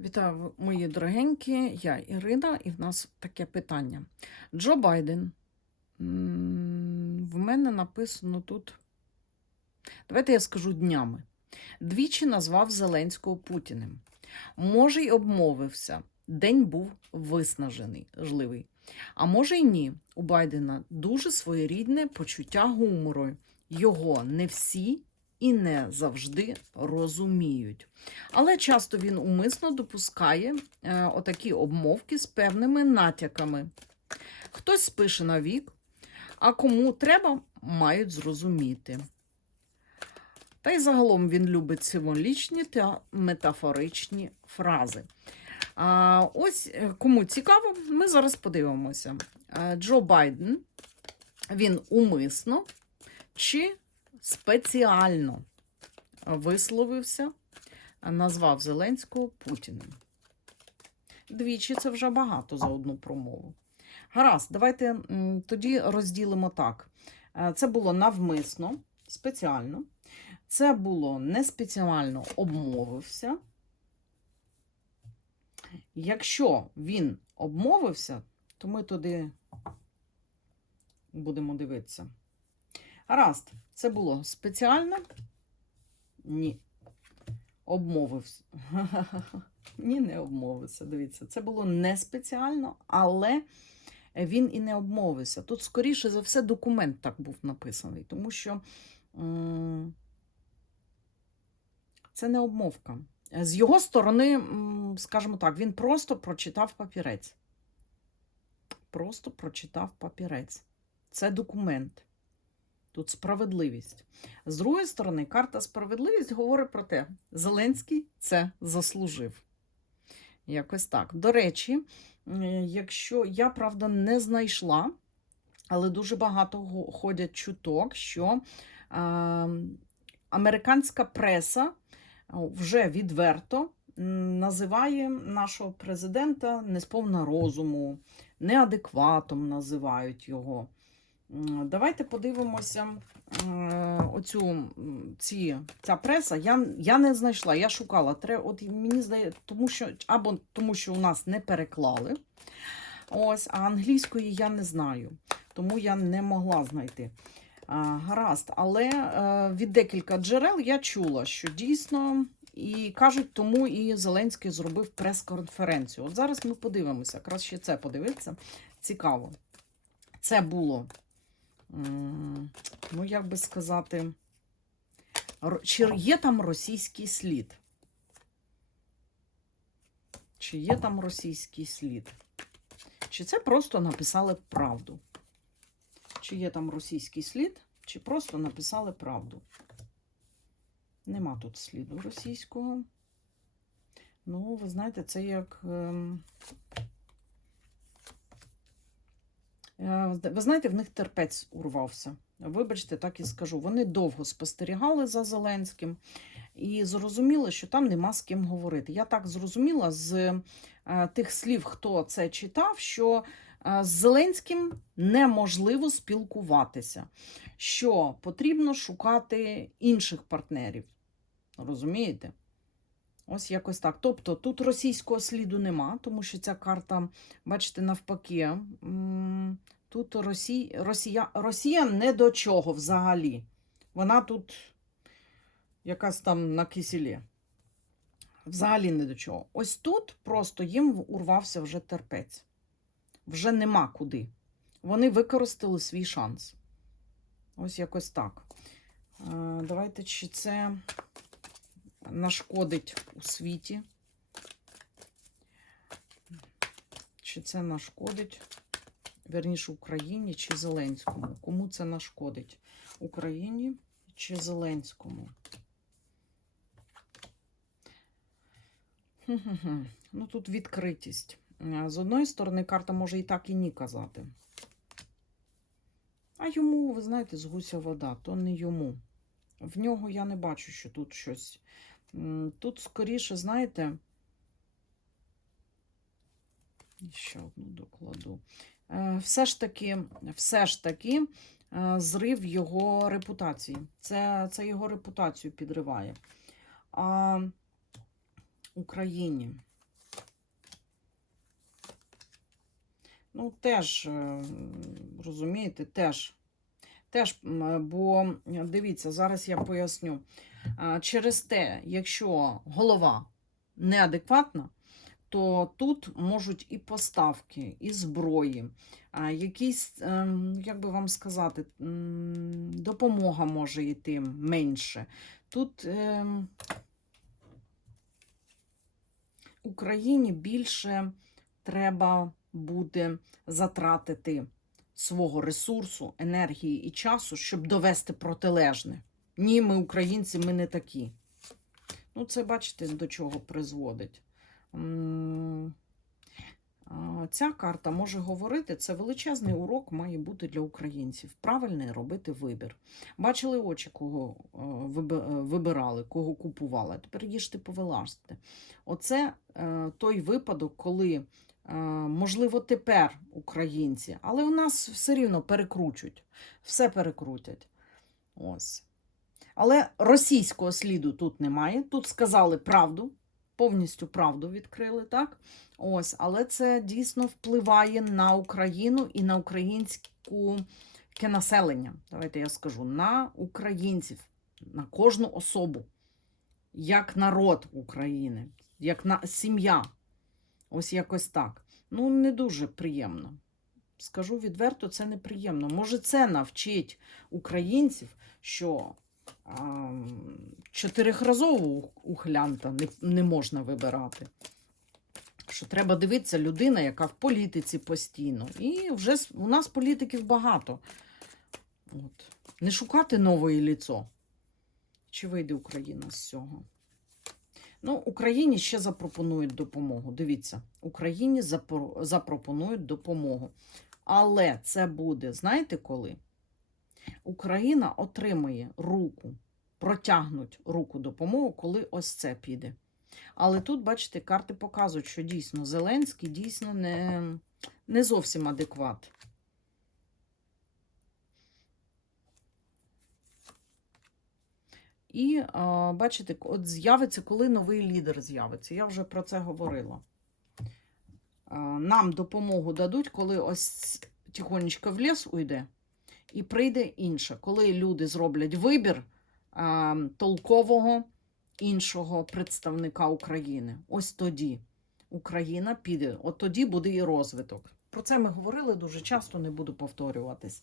Вітаю, мої дорогенькі, я Ірина, і в нас таке питання. Джо Байден. В мене написано тут. Давайте я скажу днями. Двічі назвав Зеленського Путіним. Може, й обмовився. День був виснажений, жливий. А може й ні. У Байдена дуже своєрідне почуття гумору. Його не всі і не завжди розуміють. Але часто він умисно допускає е, отакі обмовки з певними натяками. Хтось спише на вік, а кому треба, мають зрозуміти. Та й загалом він любить символічні та метафоричні фрази. А, ось е, кому цікаво, ми зараз подивимося. Е, Джо Байден він умисно чи спеціально висловився назвав Зеленського Путіним. Двічі це вже багато за одну промову. Гаразд, давайте тоді розділимо так. Е, Це було навмисно, спеціально. Це було не спеціально обмовився. Якщо він обмовився, то ми туди будемо дивитися. Гаразд, це було спеціально? Ні обмовився. Ні, не обмовився. Дивіться, це було не спеціально, але він і не обмовився. Тут, скоріше за все, документ так був написаний, тому що це не обмовка. З його сторони, скажімо так, він просто прочитав папірець. Просто прочитав папірець. Це документ. Тут справедливість. З другої сторони, карта справедливість говорить про те, Зеленський це заслужив. Якось так. До речі, якщо я, правда, не знайшла, але дуже багато ходять чуток, що е, американська преса вже відверто називає нашого президента несповна розуму, неадекватом називають його. Давайте подивимося е, оцю ці, ця преса. Я, я не знайшла, я шукала. От мені здається, тому що або тому, що у нас не переклали. Ось, а англійської я не знаю, тому я не могла знайти. А, гаразд, але е, від декілька джерел я чула, що дійсно. І кажуть, тому і Зеленський зробив прес-конференцію. От зараз ми подивимося, краще це подивитися. Цікаво. Це було ну, як би сказати, чи є там російський слід? Чи є там російський слід? Чи це просто написали правду? Чи є там російський слід, чи просто написали правду? Нема тут сліду російського. Ну, ви знаєте, це як. ем, Е, Ви знаєте, в них терпець урвався. Вибачте, так і скажу. Вони довго спостерігали за Зеленським і зрозуміли, що там нема з ким говорити. Я так зрозуміла з е, тих слів, хто це читав, що е, з Зеленським неможливо спілкуватися, що потрібно шукати інших партнерів. Розумієте? Ось якось так. Тобто тут російського сліду нема, тому що ця карта, бачите, навпаки. Тут Росія, Росія, Росія не до чого взагалі. Вона тут якась там на кисілі. Взагалі не до чого. Ось тут просто їм урвався вже терпець. Вже нема куди. Вони використали свій шанс. Ось якось так. Е, Давайте, чи це нашкодить у світі. Чи це нашкодить, верніше, Україні чи Зеленському? Кому це нашкодить? Україні чи Зеленському? Ну, тут відкритість. Е, З одної сторони, карта може і так, і ні казати. А йому, ви знаєте, з гуся вода, то не йому. В нього я не бачу, що тут щось. Тут, скоріше, знаєте, ще одну докладу. Е, все ж таки, все ж таки, е, зрив його репутації. Це це його репутацію підриває. А Україні. Ну, теж, е, розумієте, теж Теж, бо е, дивіться, зараз я поясню. Через те, якщо голова неадекватна, то тут можуть і поставки, і зброї, якісь, ем, як би вам сказати, допомога може йти менше. Тут ем, Україні більше треба буде затратити свого ресурсу, енергії і часу, щоб довести протилежне. Ні, ми українці, ми не такі. Ну, це бачите, до чого призводить. Ця карта може говорити, це величезний урок має бути для українців. Правильний робити вибір. Бачили очі, кого е, е, вибирали, кого купували. Тепер їжте повилажте. Оце е, той випадок, коли, можливо, тепер українці, але у нас все рівно перекручують, все перекрутять. Ось. Але російського сліду тут немає. Тут сказали правду, повністю правду відкрили, так? Ось, але це дійсно впливає на Україну і на українське населення. Давайте я скажу, на українців, на кожну особу, як народ України, як на сім'я. Ось якось так. Ну, не дуже приємно. Скажу відверто, це неприємно. Може, це навчить українців, що а, чотирихразову ухилянта не, не можна вибирати. Що треба дивитися людина, яка в політиці постійно. І вже у нас політиків багато. От. Не шукати нової ліцо. Чи вийде Україна з цього? Ну, Україні ще запропонують допомогу. Дивіться, Україні запропонують допомогу. Але це буде, знаєте коли? Україна отримає руку, протягнуть руку допомоги, коли ось це піде. Але тут, бачите, карти показують, що дійсно Зеленський дійсно не, не зовсім адекват. І бачите, от з'явиться, коли новий лідер з'явиться. Я вже про це говорила. Нам допомогу дадуть, коли ось тихонечко в ліс уйде, і прийде інше. Коли люди зроблять вибір толкового іншого представника України. Ось тоді Україна піде, от тоді буде і розвиток. Про це ми говорили дуже часто, не буду повторюватись.